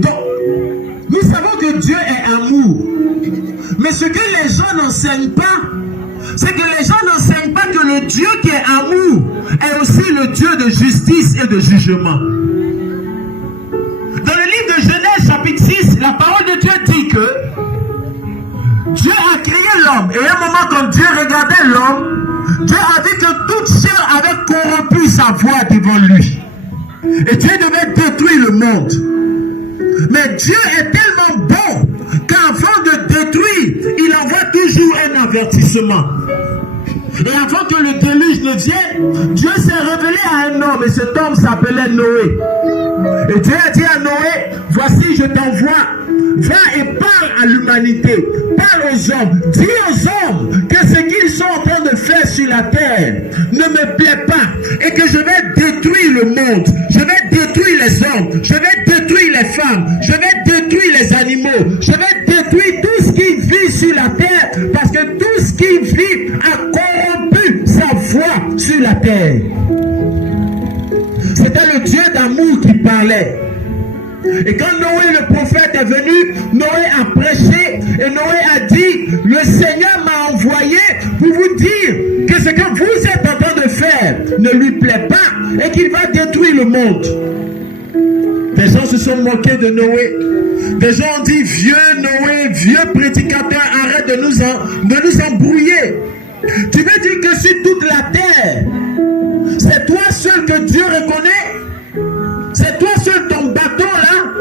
Donc, nous savons que Dieu est amour. Mais ce que les gens n'enseignent pas, c'est que les gens n'enseignent pas que le Dieu qui est amour est aussi le Dieu de justice et de jugement. Dans le livre de Genèse chapitre 6, la parole de Dieu dit que Dieu a créé l'homme. Et à un moment, quand Dieu regardait l'homme, Dieu a dit que toute chair avait corrompu sa voix devant lui. Et Dieu devait détruire le monde. Mais Dieu est tellement bon qu'avant de détruire, il envoie toujours un avertissement. Et avant que le déluge ne vienne, Dieu s'est révélé à un homme et cet homme s'appelait Noé. Et Dieu a dit à Noé, voici je t'envoie, va et parle à l'humanité, parle aux hommes, dis aux hommes que ce qu'ils sont en train de faire sur la terre ne me plaît pas et que je vais détruire le monde, je vais détruire les hommes, je vais détruire les femmes, je vais détruire les animaux, je vais détruire tout ce qui vit sur la terre parce que tout ce qui vit a corrompu sa voix sur la terre. C'était le Dieu d'amour qui parlait. Et quand Noé le prophète est venu, Noé a prêché et Noé a dit, le Seigneur m'a envoyé pour vous dire que ce que vous êtes en train de faire ne lui plaît pas et qu'il va détruire le monde. Des gens se sont moqués de Noé. Des gens ont dit, vieux Noé, vieux prédicateur, arrête de nous embrouiller. Tu veux dire que sur toute la terre, c'est toi seul que Dieu reconnaît? C'est toi seul ton bâton là?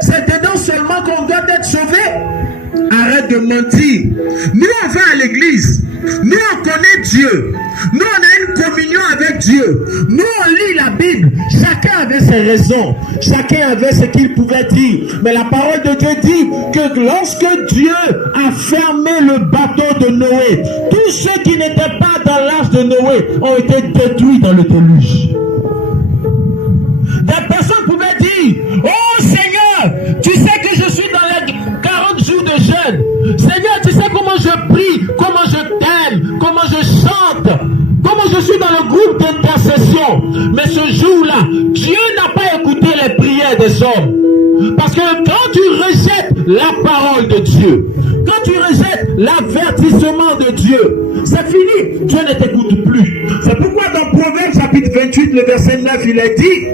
C'est dedans seulement qu'on doit être sauvé? Arrête de mentir. Nous on va à l'église. Nous on connaît Dieu. Nous on a une communion avec Dieu. Nous on lit la Bible. Chacun avait ses raisons. Chacun avait ce qu'il pouvait dire. Mais la parole de Dieu dit que lorsque Dieu a fermé le bateau de Noé, tous ceux qui n'étaient pas dans l'arche de Noé ont été détruits dans le déluge. Des personnes pouvaient dire, oh Seigneur, tu sais que je suis dans les 40 jours de jeûne. Seigneur, tu sais comment je prie, comment je t'aime, comment je chante, comment je suis dans le groupe d'intercession. Mais ce jour-là, Dieu n'a pas écouté les prières des hommes. Parce que quand tu rejettes la parole de Dieu, quand tu rejettes l'avertissement de Dieu, c'est fini. Dieu ne t'écoute plus. C'est pourquoi dans Proverbe chapitre 28, le verset 9, il est dit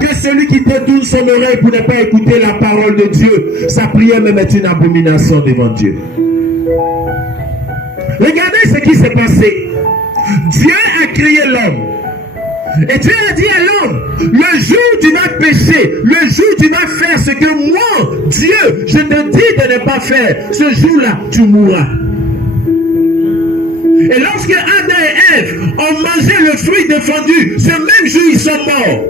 que celui qui détourne son oreille pour ne pas écouter la parole de Dieu, sa prière même est une abomination devant Dieu. Regardez ce qui s'est passé. Dieu a créé l'homme. Et Dieu a dit à l'homme, le jour où tu vas pécher, le jour où tu vas faire ce que moi, Dieu, je te dis de ne pas faire, ce jour-là, tu mourras. Et lorsque Adam et Ève ont mangé le fruit défendu, ce même jour, ils sont morts.